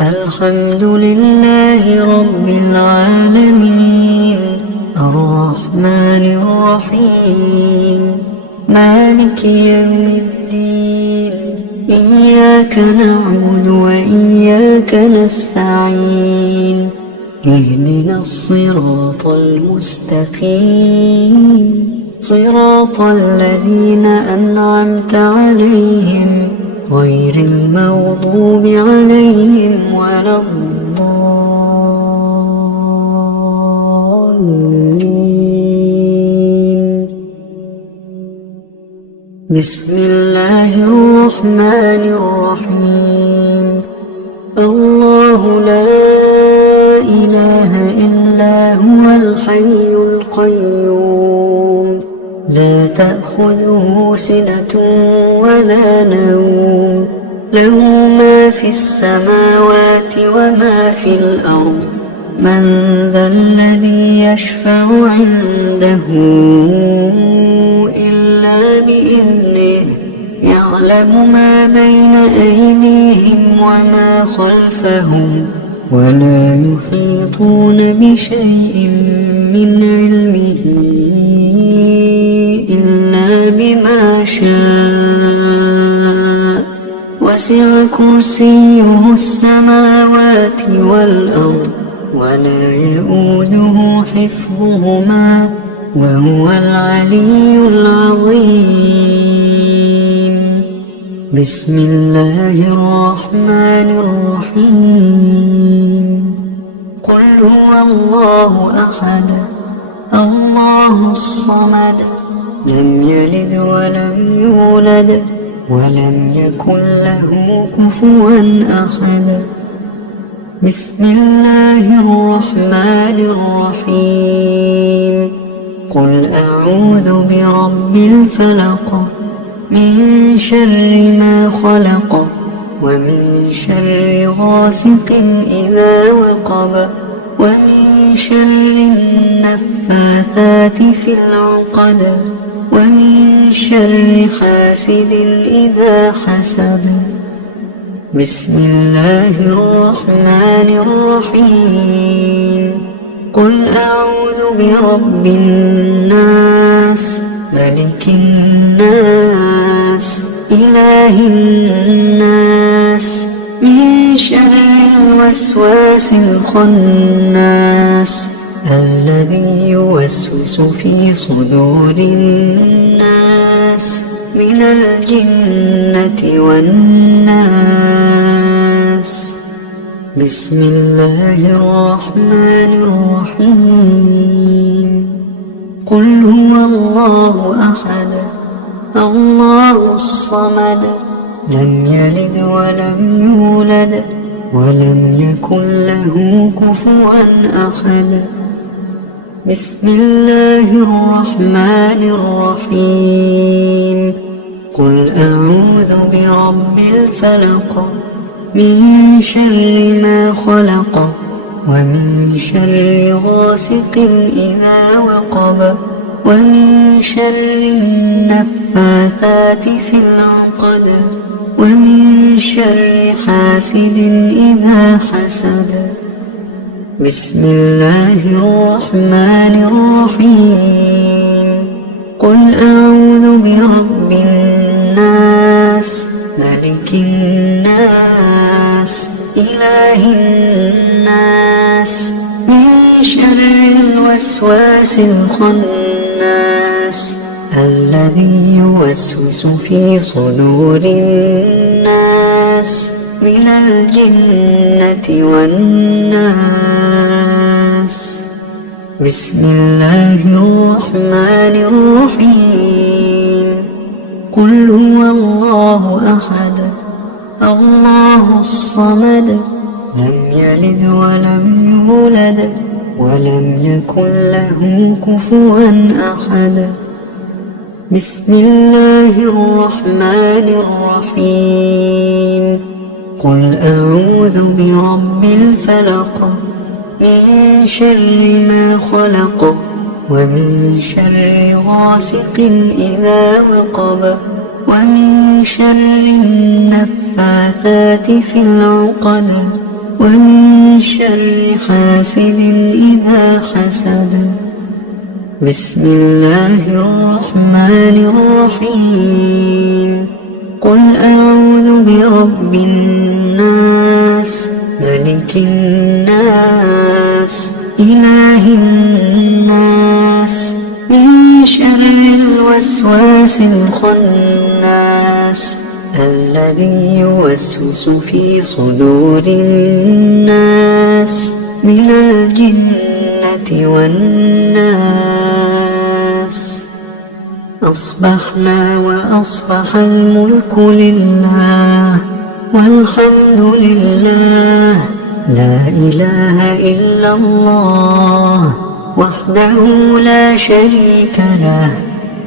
الحمد لله رب العالمين الرحمن الرحيم مالك يوم الدين إياك نعبد وإياك نستعين اهدنا الصراط المستقيم صراط الذين أنعمت عليهم غير المغضوب عليهم ولا الضالين. بسم الله الرحمن الرحيم. الله لا إله إلا هو الحي القيوم لا تأخذه سنة ولا نوم له ما في السماوات وما في الأرض من ذا الذي يشفع عنده إلا بإذنه يعلم ما بين أيديهم وما خلفهم ولا يحيطون بشيء من علمه إلا بما شاء وسع كرسيه السماوات والأرض ولا يؤوده حفظهما وهو العلي العظيم. بسم الله الرحمن الرحيم. قل هو الله أحد الله الصمد لم يلد ولم يولد ولم يكن له كفوا أحد. بسم الله الرحمن الرحيم. قل أعوذ برب الفلق من شر ما خلق ومن شر غاسق إذا وقب ومن شر النفاثات في العقد ومن شر حاسد إذا حسد. بسم الله الرحمن الرحيم. قل أعوذ برب الناس ملك الناس إله الناس من شر الوسواس الخناس الذي يوسوس في صدور الناس من الجنة والناس. بسم الله الرحمن الرحيم. قل هو الله أحد الله الصمد لم يلد ولم يولد ولم يكن له كفوا أحد. بسم الله الرحمن الرحيم. قل أعوذ برب الفلق من شر ما خلق ومن شر غاسق إذا وقب ومن شر النفاثات في العقد ومن شر حاسد إذا حسد. بسم الله الرحمن الرحيم. قل أعوذ برب الناس ملك الناس إله الناس من شر الوسواس الخناس الذي يوسوس في صدور الناس من الجنة والناس. بسم الله الرحمن الرحيم. قل هو الله أحد الله الصمد لم يلد ولم يولد ولم يكن له كفوا أحد. بسم الله الرحمن الرحيم. قل أعوذ برب الفلق من شر ما خلق ومن شر غاسق إذا وقب ومن شر النفاثات في العقد ومن شر حاسد إذا حسد. بسم الله الرحمن الرحيم. قل أعوذ برب الناس ملك الناس إله الناس من شر الوسواس الخناس الذي يوسوس في صدور الناس من الجنة والناس. أصبحنا وأصبح الملك لله والحمد لله لا إله إلا الله وحده لا شريك له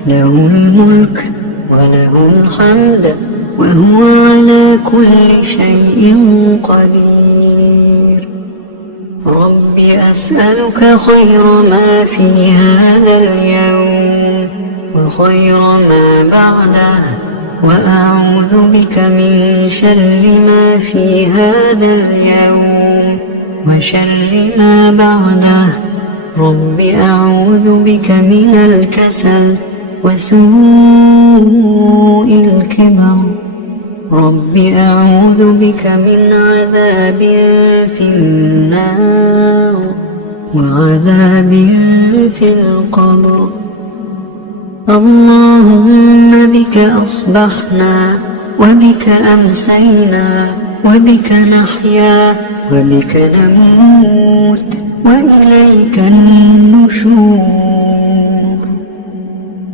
له الملك وله الحمد وهو على كل شيء قدير. رب أسألك خير ما في هذا اليوم وخير ما بعده وأعوذ بك من شر ما في هذا اليوم وشر ما بعده. رب أعوذ بك من الكسل وسوء الكبر. رب أعوذ بك من عذاب في النار وعذاب في القبر. اللهم بك أصبحنا وبك أمسينا وبك نحيا وبك نموت وإليك النشور.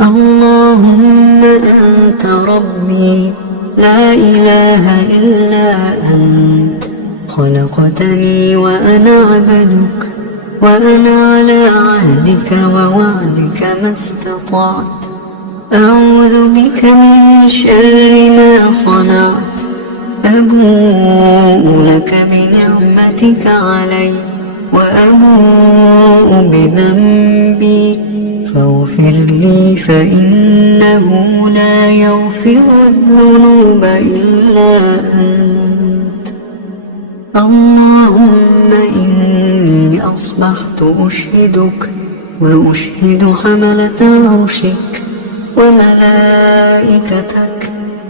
اللهم أنت ربي لا إله إلا أنت خلقتني وأنا عبدك وأنا على عهدك ووعدك ما استطعت. أعوذ بك من شر ما صنعت. أبوء لك بنعمتك علي وأبوء بذنبي فاغفر لي فإنه لا يغفر الذنوب إلا أنت. اللهم إني أصبحت أشهدك وأشهد حملة عرشك وملائكتك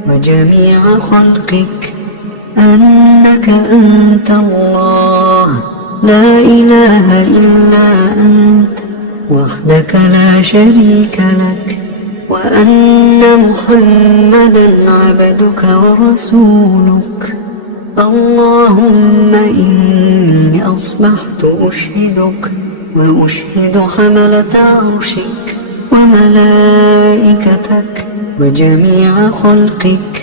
وجميع خلقك أنك أنت الله لا إله إلا أنت وحدك لا شريك لك وأن محمدا عبدك ورسولك. اللهم إني أصبحت أشهدك وأشهد حملة عرشك وملائكتك وجميع خلقك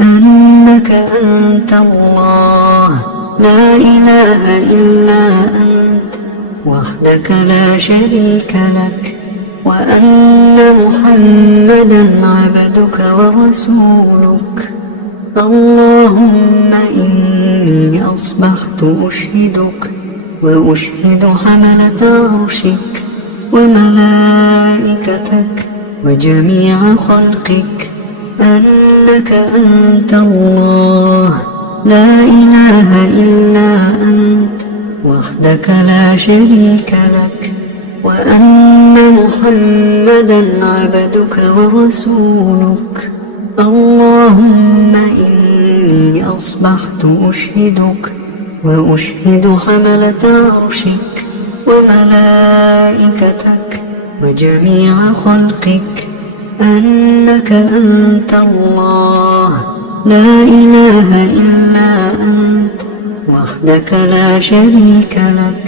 أنك أنت الله لا إله إلا أنت وحدك لا شريك لك وأن محمدا عبدك ورسولك. اللهم إني أصبحت أشهدك وأشهد حملة عرشك وملائكتك وجميع خلقك أنك أنت الله لا إله إلا أنت وحدك لا شريك لك وأن محمدا عبدك ورسولك. اللهم إني أصبحت أشهدك وأشهد حملة عرشك وملائكتك وجميع خلقك أنك أنت الله لا إله إلا أنت وحدك لا شريك لك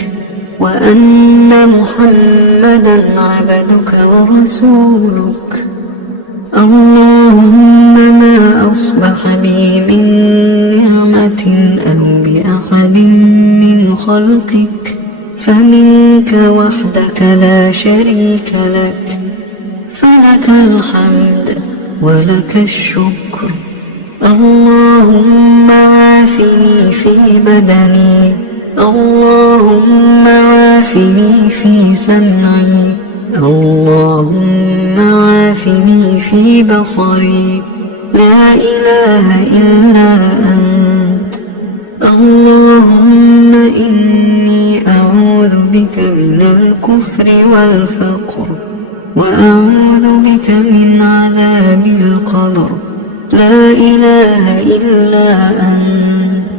وأن محمدا عبدك ورسولك. اللهم ما أصبح بي من نعمة أو بأحد من خلقك فمنك وحدك لا شريك لك فلك الحمد ولك الشكر. اللهم عافني في بدني اللهم عافني في سمعي اللهم عافني في بصري لا إله إلا أنت. اللهم والفقر وأعوذ بك من عذاب القبر. لا إله إلا أنت.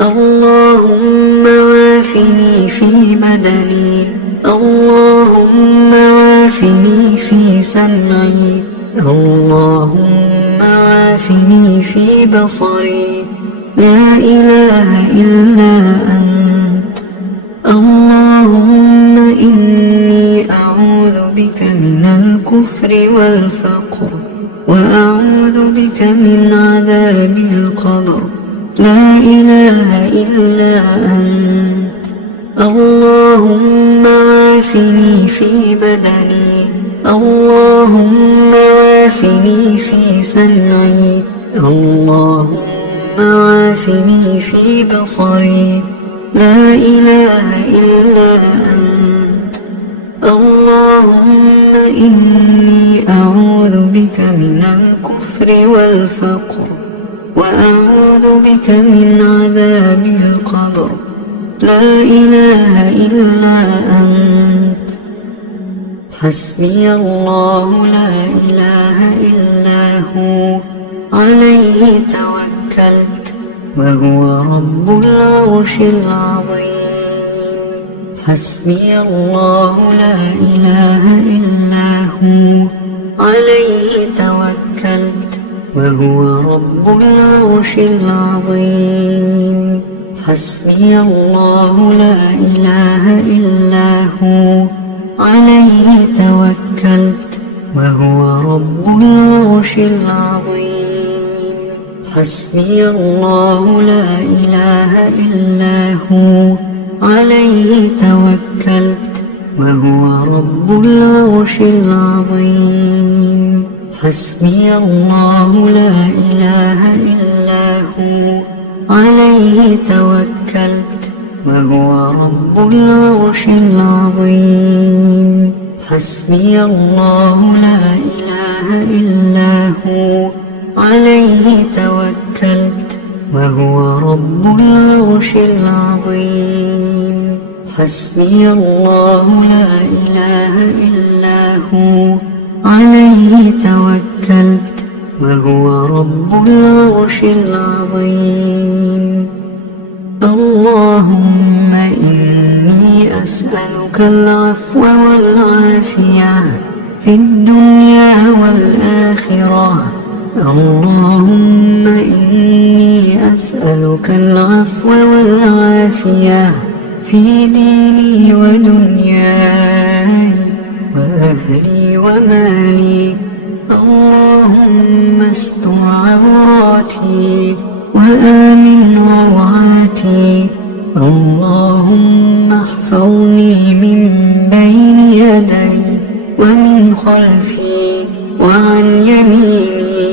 اللهم عافني في بدني، اللهم عافني في سمعي، اللهم عافني في بصري. لا إله إلا أنت. اللهم إني أعوذ بك من الكفر والفقر وأعوذ بك من عذاب القبر. لا إله إلا أنت. اللهم عافني في بدني، اللهم عافني في سمعي، اللهم عافني في بصري. لا إله إلا أنت. اللهم إني أعوذ بك من الكفر والفقر وأعوذ بك من عذاب القبر. لا إله إلا أنت. حسبي الله لا إله إلا هو، عليه توكلت وهو رب العرش العظيم. حسبي الله لا إله إلا هو، عليه توكلت وهو رب العرش العظيم. حسبي الله لا إله إلا هو، عليه توكلت وهو رب العرش العظيم. حسبي الله لا إله إلا هو، عليه توكلت وهو رب العرش العظيم. حسبي الله لا إله إلا هو، عليه توكلت وهو رب العرش العظيم. حسبي الله لا إله إلا هو، عليه توكلت وهو رب العرش العظيم. حسبي الله لا إله إلا هو، عليه توكلت وهو رب العرش العظيم. اللهم إني أسألك العفو والعافية في الدنيا والآخرة. اللهم إني أسألك العفو والعافية في ديني ودنياي وأهلي ومالي. اللهم استر عوراتي وآمن روعاتي. اللهم احفظني من بين يدي ومن خلفي وعن يميني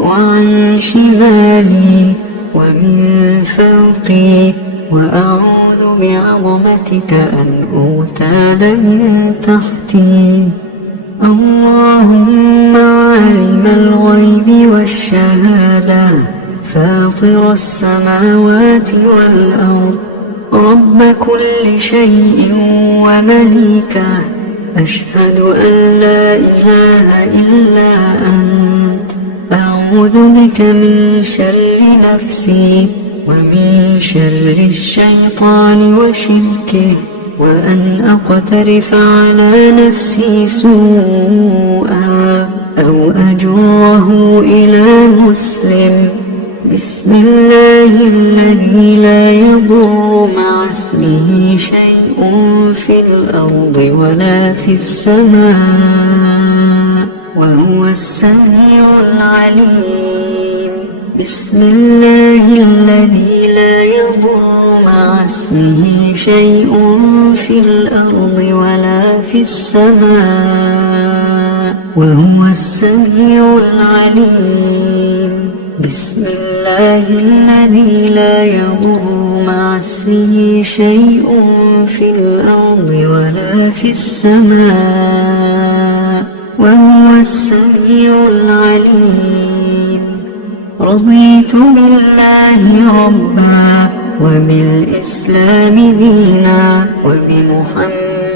وعن شمالي ومن فوقي، وأعوذ بعظمتك أن أغتال من تحتي. اللهم عالم الغيب والشهادة، فاطر السماوات والأرض، رب كل شيء ومليكه، أشهد أن لا إله إلا أنت. أعوذ بك من شر نفسي ومن شر الشيطان وشركه، وأن أقترف على نفسي سوءا أو أجره إلى مسلم. بسم الله الذي لا يضر مع اسمه شيء في الأرض ولا في السماء، وهو السميع العليم. بسم الله الذي لا يضر مع اسمه شيء في الأرض ولا في السماء، وهو السميع العليم. بسم الله الذي لا يضر مع اسمه شيء في الأرض ولا في السماء، وهو السميع العليم. رضيت بالله ربا وبالإسلام دينا وبمحمد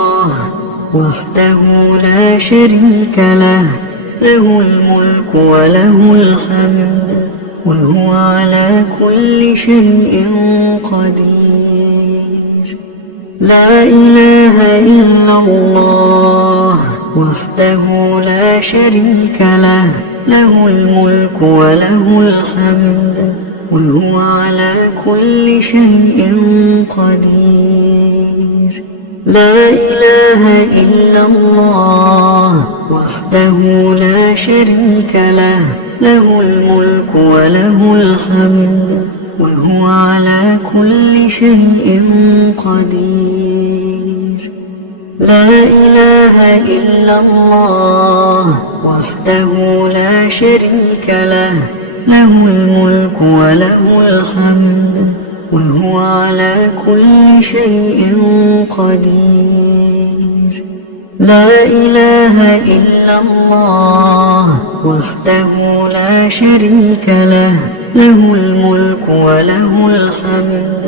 وحده لا شريك له، له الملك وله الحمد وهو على كل شيء قدير. لا إله إلا الله وحده لا شريك له، له الملك وله الحمد وهو على كل شيء قدير. لا إله إلا الله وحده لا شريك له، له الملك وله الحمد وهو على كل شيء قدير. لا إله إلا الله وحده لا شريك له، له الملك وله الحمد وهو على كل شيء قدير. لا إله إلا الله وحده لا شريك له، له الملك وله الحمد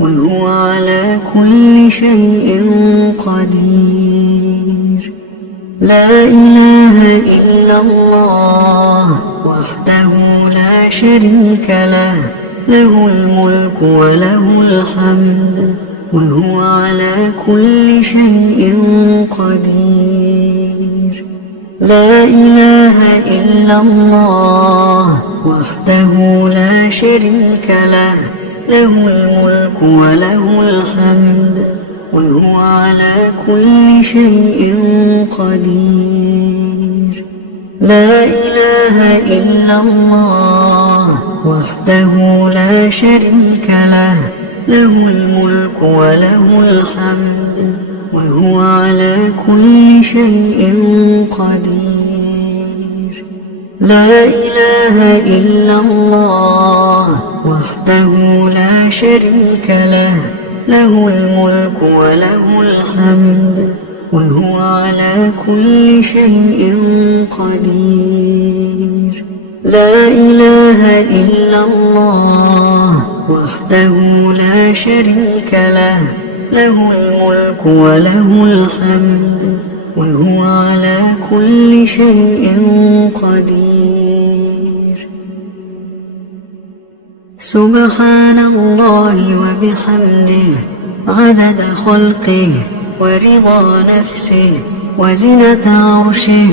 وهو على كل شيء قدير. لا إله إلا الله وحده لا شريك له، له الملك وله الحمد وهو على كل شيء قدير. لا إله إلا الله وحده لا شريك له، له الملك وله الحمد وهو على كل شيء قدير. لا إله إلا الله وحده لا شريك له، له الملك وله الحمد وهو على كل شيء قدير. لا إله إلا الله وحده لا شريك له، له الملك وله الحمد وهو على كل شيء قدير. لا إله إلا الله وحده لا شريك له، له الملك وله الحمد وهو على كل شيء قدير. سبحان الله وبحمده عدد خلقه ورضا نفسه وزنة عرشه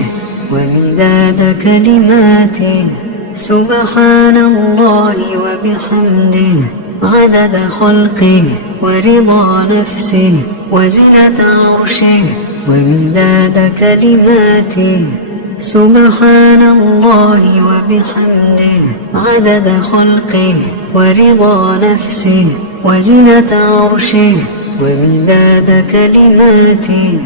ومداد كلماته. سبحان الله وبحمده عدد خلقه ورضا نفسه وزنة عرشه ومداد كلماته. سبحان الله وبحمده عدد خلقه ورضا نفسه وزنة عرشه ومداد كلماته.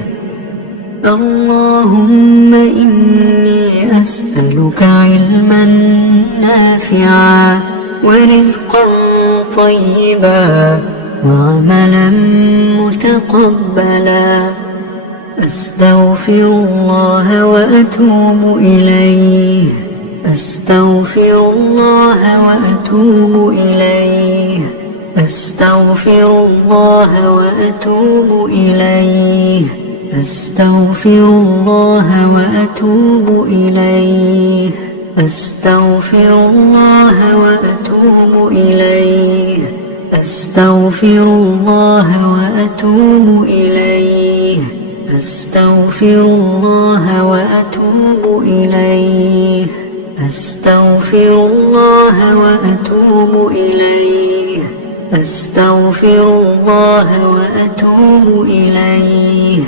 اللهم إني أسألك علما نافعا ورزقا طيبا وعملا متقبلا. أستغفر الله وأتوب إليه، أستغفر الله وأتوب إليه، أستغفر الله وأتوب إليه، أستغفر الله وأتوب إليه، أستغفر الله وأتوب إليه، أستغفر الله وأتوب إليه، أستغفر الله وأتوب إليه، أستغفر الله وأتوب إليه، أستغفر الله وأتوب إليه،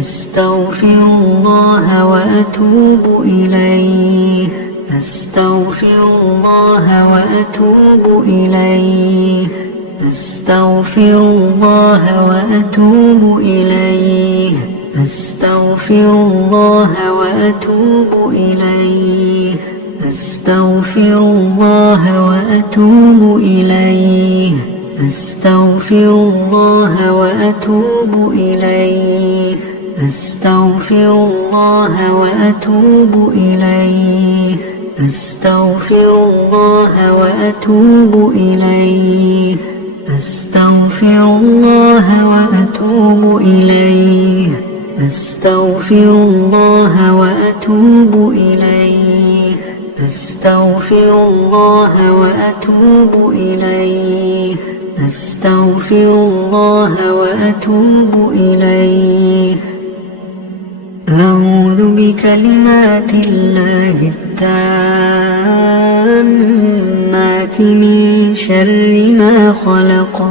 أستغفر الله وأتوب إليه، أستغفر الله وأتوب إليه، أستغفر الله وأتوب إليه، أستغفر الله وأتوب إليه، أستغفر الله وأتوب إليه، أستغفر الله وأتوب إليه، أستغفر الله وأتوب إليه، أستغفر الله وأتوب إليه، أستغفر الله وأتوب إليه، أستغفر أستغفر الله وأتوب إليه أستغفر الله وأتوب إليه أستغفر الله وأتوب إليه أعوذ بكلمات الله التامات من شر ما خلق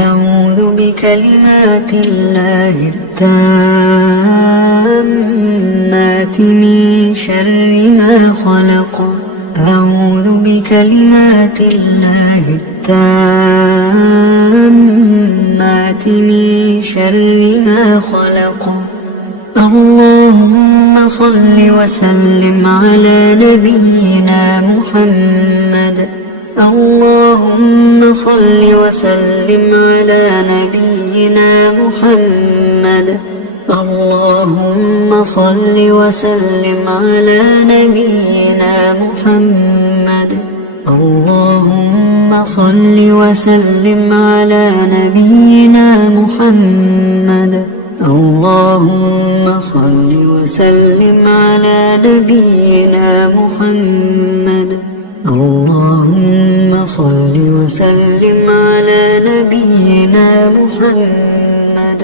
أعوذ بكلمات الله التامات من شر ما خلق أعوذ بكلمات الله التامات من شر ما خلق اللهم صل وسلم على نبينا محمد اللهم صل وسلم على نبينا محمد اللهم صل وسلم على نبينا محمد اللهم صل وسلم على نبينا محمد اللهم صل وسلم على نبينا محمد اللهم صل وسلم على نبينا محمد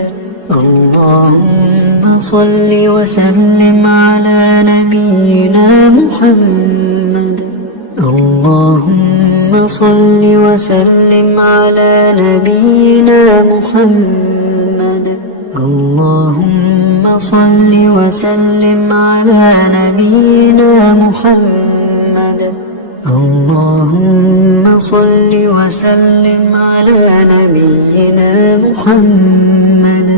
اللهم صل وسلم على نبينا محمد اللهم صل وسلم على نبينا محمد اللهم صل وسلم على نبينا محمد اللهم صل وسلم على نبينا محمد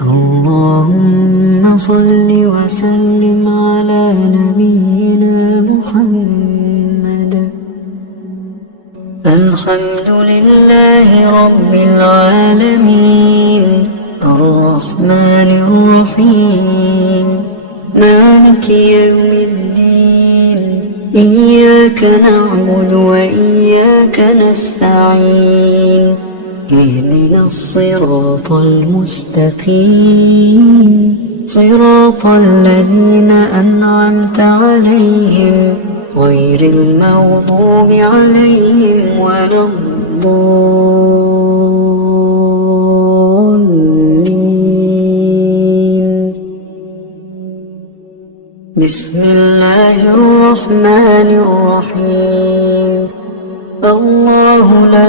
اللهم صل وسلم على نبينا محمد الحمد لله رب العالمين الرحمن الرحيم مالك يوم الدين إياك نعبد وإياك نستعين اهدنا الصراط المستقيم صراط الذين أنعمت عليهم غير المغضوب عليهم ولا الضالين بسم الله الرحمن الرحيم الله لا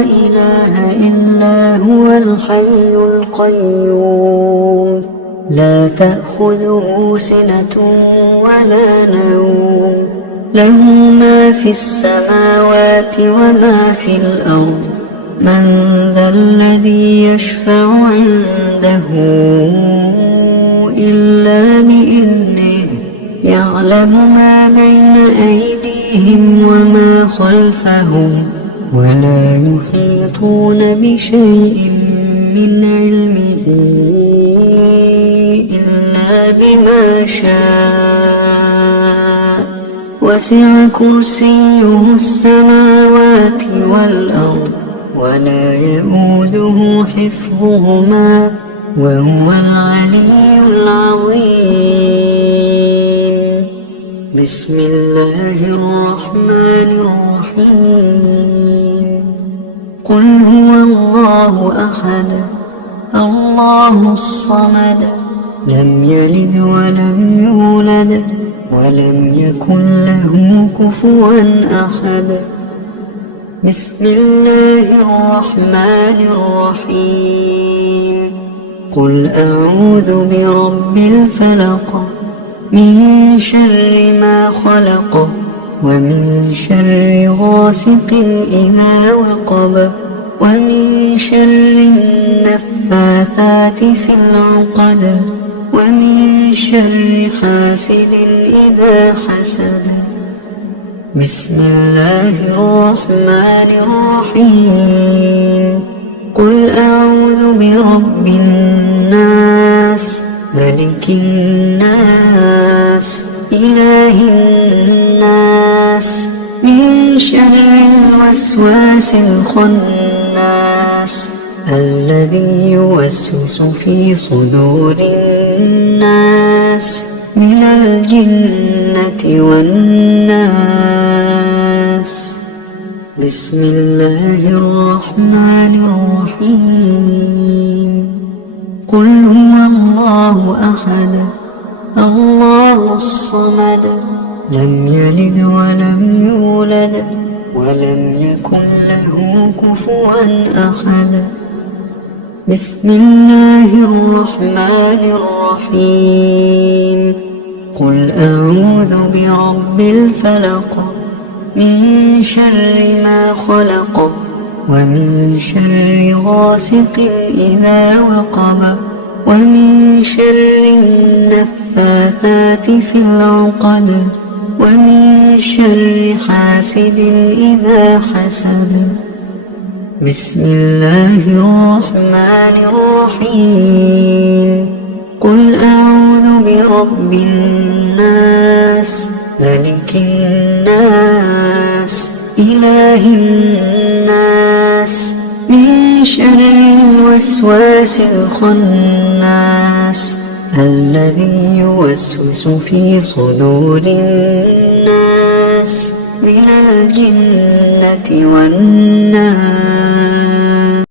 إله إلا هو الحي القيوم لا تأخذه سنة ولا نوم له ما في السماوات وما في الأرض من ذا الذي يشفع عنده إلا بإذنه يعلم ما بين أيديهم وما خلفهم ولا يحيطون بشيء من علمه إلا بما شاء وسع كرسيه السماوات والأرض ولا يئوده حفظهما وهو العلي العظيم بسم الله الرحمن الرحيم قل هو الله أحد الله الصمد لم يلد ولم يولد ولم يكن له كفوا أحد بسم الله الرحمن الرحيم قل أعوذ برب الفلق من شر ما خلق ومن شر غاسق إذا وقب ومن شر النفاثات في العقد ومن شر حاسد إذا حسد بسم الله الرحمن الرحيم قل أعوذ برب الناس ملك الناس إله الناس من شر الوسواس الخناس الذي يوسوس في صدور الناس من الجنة والناس. بسم الله الرحمن الرحيم. قل هو الله أحد الله الصمد لم يلد ولم يولد ولم يكن له كفوا أحد. بسم الله الرحمن الرحيم. قل أعوذ برب الفلق من شر ما خلق ومن شر غاسق إذا وقب ومن شر النفاثات في العقد ومن شر حاسد إذا حسد. بسم الله الرحمن الرحيم. قل أعوذ برب الناس ملك الناس إله الناس من شر الوسواس الخناس الذي يوسوس في صدور الناس من الجنة والناس.